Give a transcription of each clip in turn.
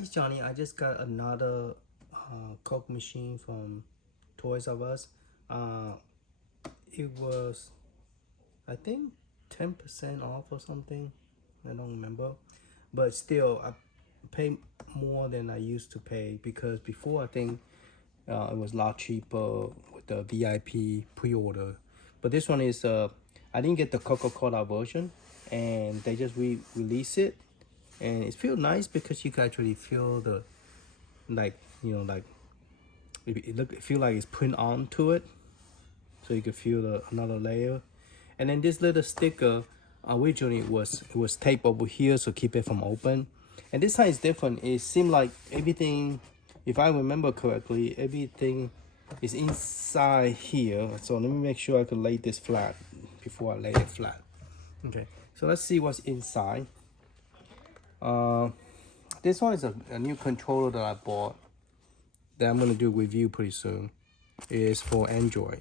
Hi Johnny, I just got another Coke machine from Toys R Us. Uh, it was, I think, 10% off or something. I don't remember, but still, I pay more than I used to pay because before I think it was a lot cheaper with the VIP pre-order. But this one is I didn't get the Coca-Cola version, and they just release it, and it feels nice because you can actually feel the like like it feel like it's put onto it, so you can feel another layer. And then this little sticker originally it was taped over here so keep it from open, and this time is different. It seemed like everything, if I remember correctly, everything is inside here. So let me make sure I can lay this flat before I lay it flat. Okay, so let's see what's inside. This one is a new controller that I bought that I'm gonna do a review pretty soon. Is for Android.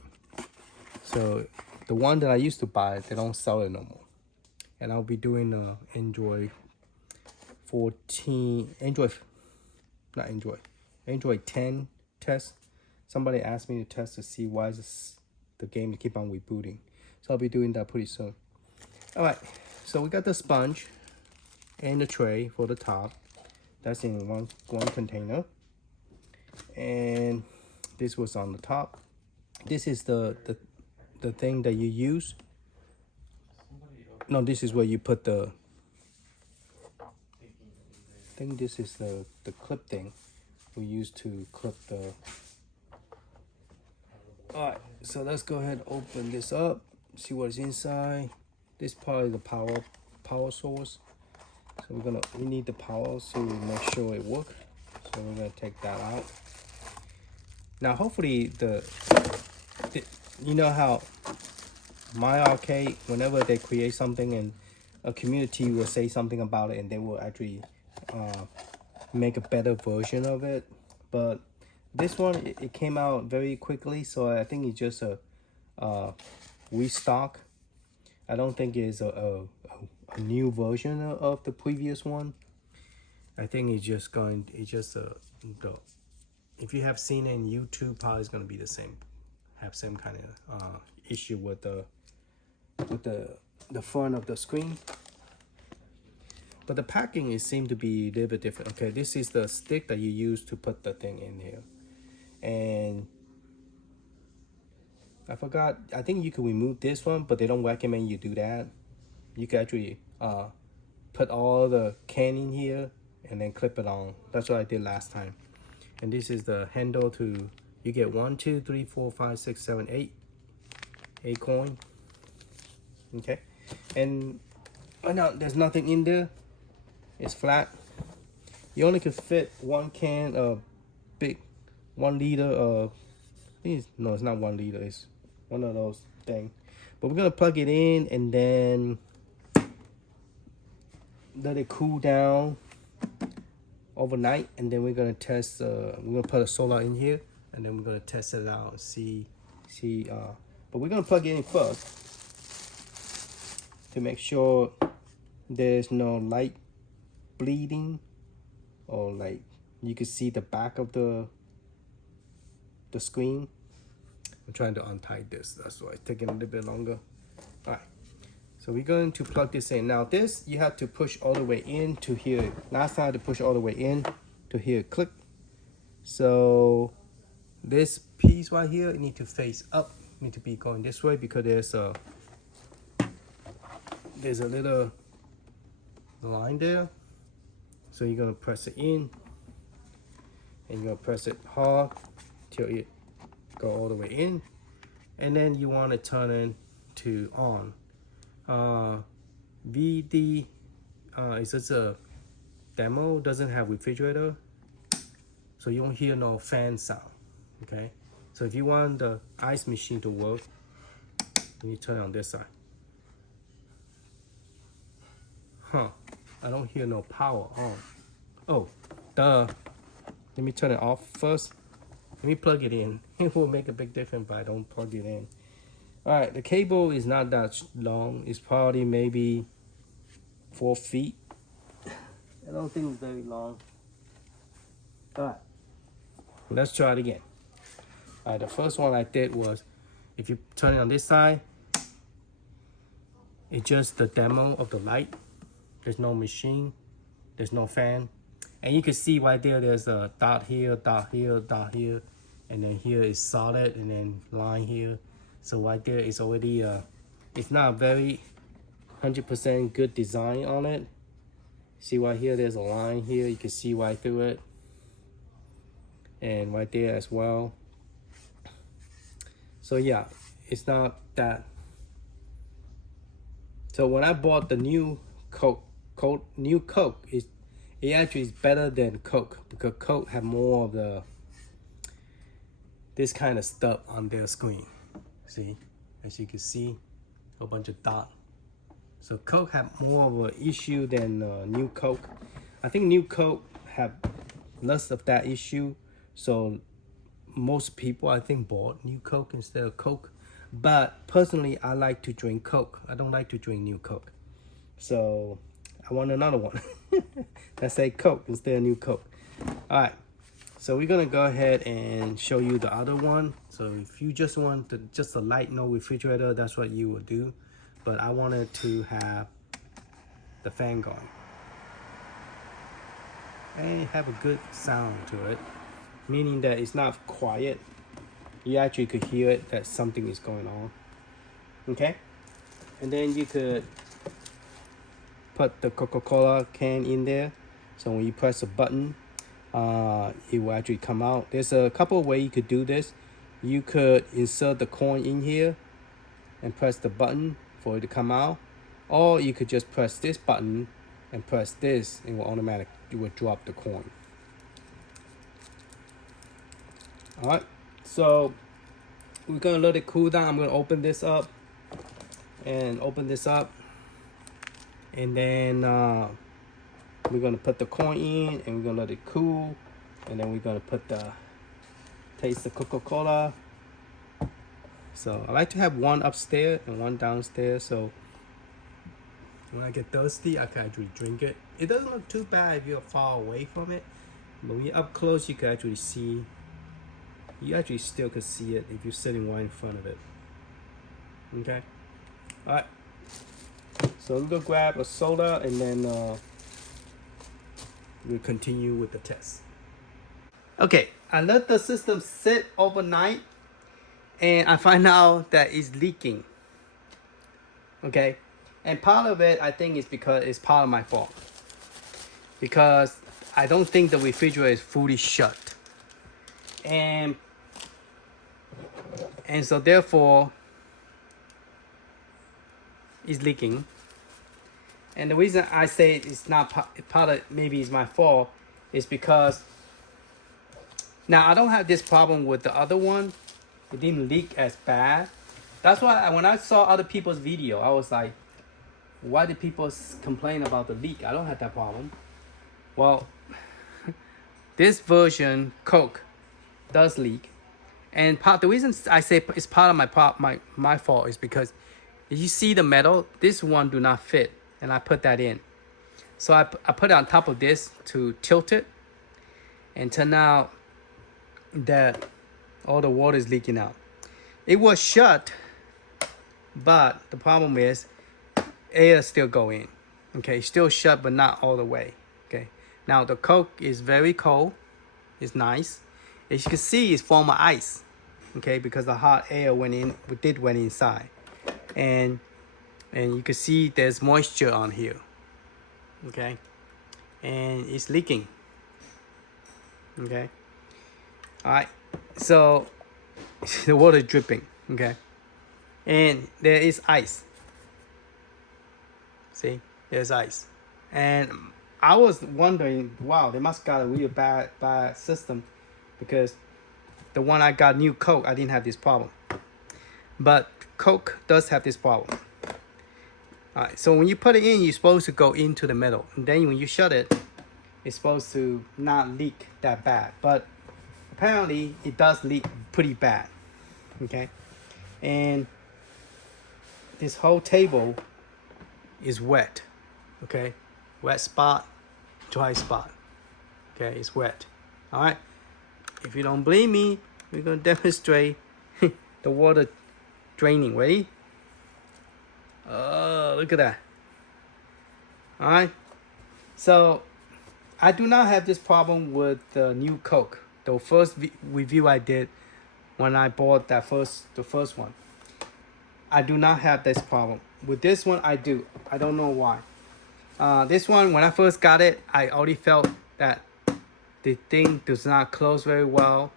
So the one that I used to buy, they don't sell it no more. And I'll be doing Android 14, Android 10 test. Somebody asked me to test to see why the game keep on rebooting. So I'll be doing that pretty soon. All right, so we got the sponge and the tray for the top. That's in one container. And this was on the top. This is the thing that you use. No, this is where you put the, I think this is the clip thing we use to clip the. All right, so let's go ahead and open this up, see what's inside. This part is the power source. So we need the power so we make sure it works. So we're gonna take that out. Now hopefully the you know how my arcade, whenever they create something and a community will say something about it and they will actually make a better version of it. But this one, it came out very quickly, so I think it's just a restock. I don't think it's a new version of the previous one. I think it's just if you have seen it in YouTube, probably it's gonna be the same, have same kind of issue with the front of the screen. But the packing it seemed to be a little bit different. Okay, this is the stick that you use to put the thing in here. And I forgot, I think you can remove this one, but they don't recommend you do that. You can actually put all the can in here and then clip it on. That's what I did last time. And this is the handle to, you get 1, 2, 3, 4, 5, 6, 7, 8 coin. Okay, and right now there's nothing in there. It's flat. You only can fit one can of big 1 liter of no, it's not 1 liter, it's one of those things. But we're gonna plug it in and then let it cool down overnight, and then we're gonna test. We're gonna put a solar in here, and then we're gonna test it out and see. But we're gonna plug it in first to make sure there's no light bleeding, or like you can see the back of the screen. I'm trying to untie this, that's why it's taking a little bit longer. All right, so we're going to plug this in. Now this, you have to push all the way in to here. Last time I had to push all the way in to here, click. So this piece right here, it need to face up, need to be going this way because there's a little line there. So you're gonna press it in, and you're gonna press it hard till it go all the way in, and then you want to turn it to on. VD is just a demo, doesn't have refrigerator, so you won't hear no fan sound. Okay, so if you want the ice machine to work, you turn it on this side. I don't hear no power on. Oh, duh. Let me turn it off first. Let me plug it in. It will make a big difference if I don't plug it in. All right, the cable is not that long. It's probably maybe 4 feet. I don't think it's very long. All right, let's try it again. All right, the first one I did was, if you turn it on this side, it's just the demo of the light. There's no machine, there's no fan. And you can see right there, there's a dot here, dot here, dot here. And then here is solid, and then line here. So right there is already, it's not very 100% good design on it. See right here, there's a line here. You can see right through it. And right there as well. So yeah, it's not that. So when I bought the new Coke, it actually is better than Coke, because Coke have more of this kind of stuff on their screen. See, as you can see, a bunch of dots. So Coke have more of an issue than New Coke. I think New Coke have less of that issue. So most people, I think, bought New Coke instead of Coke. But personally, I like to drink Coke. I don't like to drink New Coke. So I want another one. Let's say Coke instead of New Coke. All right. So we're gonna go ahead and show you the other one. So if you just want just a light, no refrigerator, that's what you would do. But I wanted to have the fan going and have a good sound to it, meaning that it's not quiet. You actually could hear it that something is going on. Okay, and then you could put the Coca-Cola can in there. So when you press a button, it will actually come out. There's a couple of ways you could do this. You could insert the coin in here and press the button for it to come out, or you could just press this button and press this, and it will drop the coin. All right, so we're gonna let it cool down. I'm gonna open this up, and then we're gonna put the coin in, and we're gonna let it cool, and then we're gonna put the taste of Coca-Cola. So I like to have one upstairs and one downstairs, so when I get thirsty, I can actually drink it. It doesn't look too bad if you're far away from it, but when you're up close, you can actually see. You actually still could see it if you're sitting right in front of it. Okay. All right. So I'm gonna grab a soda, and then we'll continue with the test. Okay, I let the system sit overnight, and I find out that it's leaking. Okay, and part of it, I think, is because it's part of my fault, because I don't think the refrigerator is fully shut, and so therefore it's leaking. And the reason I say it's not part of, maybe it's my fault, is because now I don't have this problem with the other one. It didn't leak as bad. That's why when I saw other people's video, I was like, why did people complain about the leak? I don't have that problem. Well, this version, Coke, does leak. And the reason I say it's part of my fault is because if you see the metal, this one do not fit, and I put that in. So I put it on top of this to tilt it, and turn out that all the water is leaking out. It was shut, but the problem is air still go in. Okay, still shut, but not all the way. Okay, now the Coke is very cold. It's nice. As you can see, it's formed of ice. Okay, because the hot air went inside, and you can see there's moisture on here. Okay, and it's leaking. Okay, all right. So the water is dripping. Okay, and there is ice. See, there's ice, and I was wondering, wow, they must got a really bad system, because the one I got, New Coke, I didn't have this problem, but Coke does have this problem. All right, so when you put it in, you're supposed to go into the middle, and then when you shut it, it's supposed to not leak that bad, but apparently it does leak pretty bad. Okay, and this whole table is wet. Okay, wet spot, dry spot. Okay, it's wet. All right. If you don't believe me, we're gonna demonstrate the water draining. Ready? Oh, look at that. All right. So I do not have this problem with the new Coke. The first review I did when I bought the first one, I do not have this problem. With this one, I do. I don't know why. This one, when I first got it, I already felt that the thing does not close very well.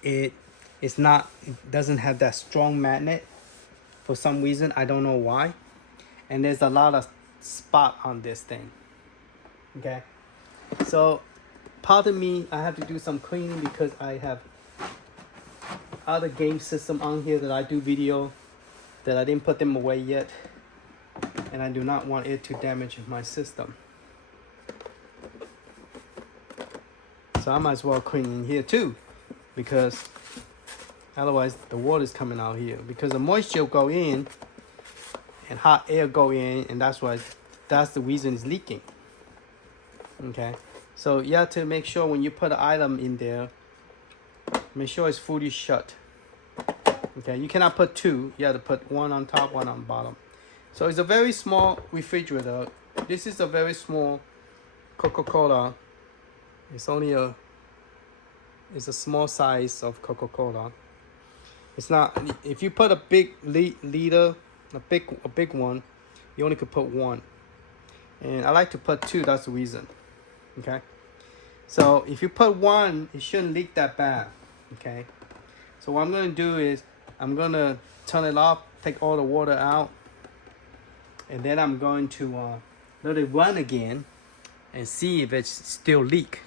It doesn't have that strong magnet for some reason. I don't know why. And there's a lot of spot on this thing. Okay, so pardon me, I have to do some cleaning because I have other game system on here that I do video that I didn't put them away yet, and I do not want it to damage my system. So I might as well clean in here too, because otherwise the water is coming out here, because the moisture go in and hot air go in, and that's the reason it's leaking. Okay, so you have to make sure when you put an item in there, make sure it's fully shut. Okay, you cannot put two, you have to put one on top, one on bottom. So it's a very small refrigerator. This is a very small Coca-Cola. It's a small size of Coca-Cola. It's not, if you put a big liter, a big one, you only could put one. And I like to put two, that's the reason. Okay, so if you put one, it shouldn't leak that bad. Okay, so what I'm gonna do is I'm gonna turn it off, take all the water out, and then I'm going to let it run again and see if it's still leak.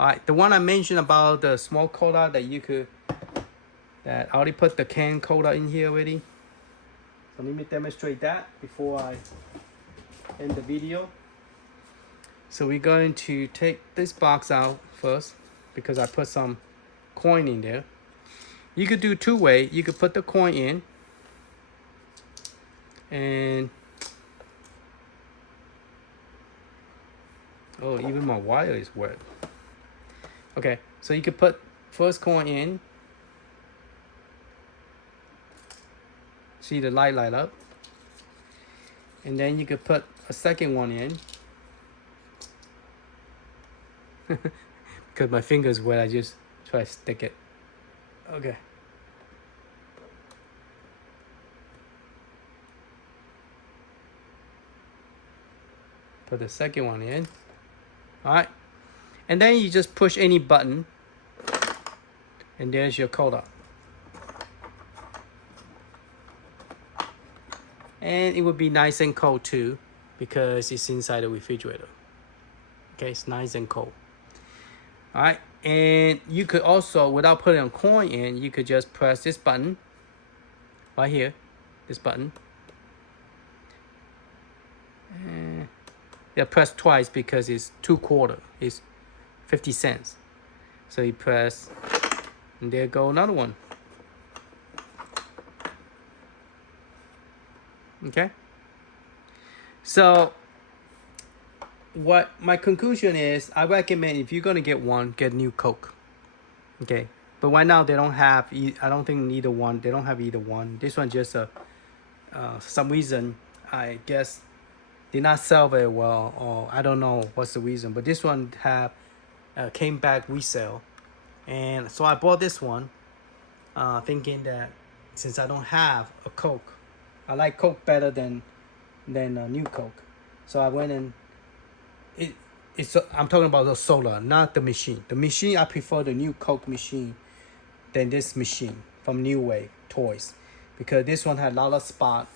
All right, the one I mentioned about the small cola that I already put the canned cola in here already. So let me demonstrate that before I end the video. So we're going to take this box out first because I put some coin in there. You could do two ways. You could put the coin in and oh, even my wire is wet. Okay, so you could put first coin in. See the light up. And then you could put a second one in. Because my finger's wet, I just try to stick it. Okay. Put the second one in. Alright. And then you just push any button. And there's your cola. And it would be nice and cold too, because it's inside the refrigerator. Okay, it's nice and cold. All right, and you could also, without putting a coin in, you could just press this button right here, this button. And yeah, press twice because it's 2/4. It's 50 cents. So you press, and there go another one. Okay. So what my conclusion is, I recommend if you're gonna get one, get new Coke. Okay, but right now they don't have. I don't think either one. They don't have either one. This one just some reason I guess did not sell very well, or I don't know what's the reason. But this one came back resale, and so I bought this one, thinking that since I don't have a Coke, I like Coke better than a new Coke. So I went and I'm talking about the solar, not the machine. The machine, I prefer the new Coke machine than this machine from New Wave Toys, because this one had a lot of spot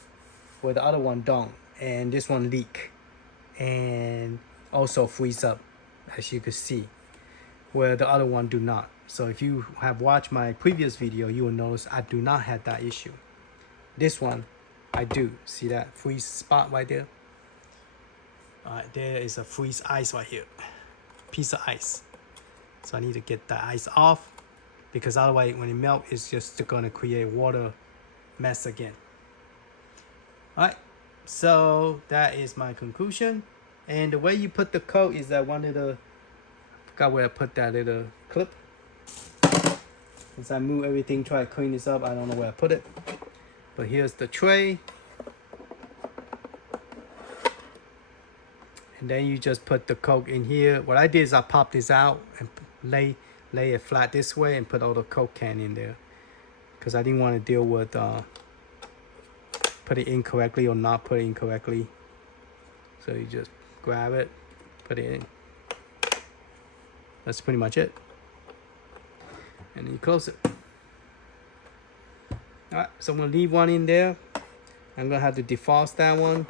where the other one don't, and this one leak and also freeze up, as you can see, where the other one do not. So if you have watched my previous video, you will notice I do not have that issue. This one I do. See that freeze spot right there? Alright, there is a freeze ice right here. Piece of ice. So I need to get that ice off, because otherwise when it melts, it's just gonna create water mess again. Alright, so that is my conclusion. And the way you put the Coke is that one of the Forgot where I put that little clip. Since I move everything, try to clean this up, I don't know where I put it. But here's the tray. And then you just put the Coke in here. What I did is I popped this out and lay it flat this way and put all the Coke can in there. Because I didn't want to deal with put it in correctly or not put it in correctly. So you just grab it, put it in. That's pretty much it. And then you close it. Alright, so I'm going to leave one in there. I'm going to have to defrost that one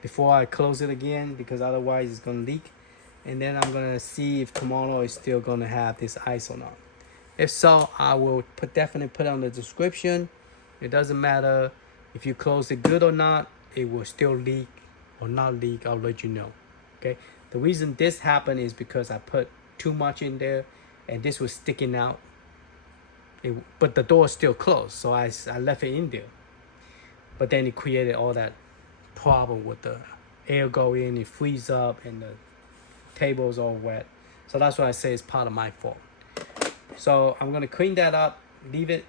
before I close it again, because otherwise it's going to leak. And then I'm going to see if tomorrow is still going to have this ice or not. If so, I will definitely put it on the description. It doesn't matter if you close it good or not, it will still leak or not leak. I'll let you know. Okay. The reason this happened is because I put too much in there and this was sticking out. But the door is still closed, so I left it in there. But then it created all that problem with the air go in, it freeze up, and the table's all wet. So that's why I say it's part of my fault. So I'm gonna clean that up, leave it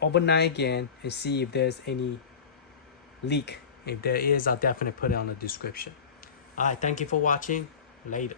overnight again, and see if there's any leak. If there is, I'll definitely put it on the description. All right, thank you for watching. Later.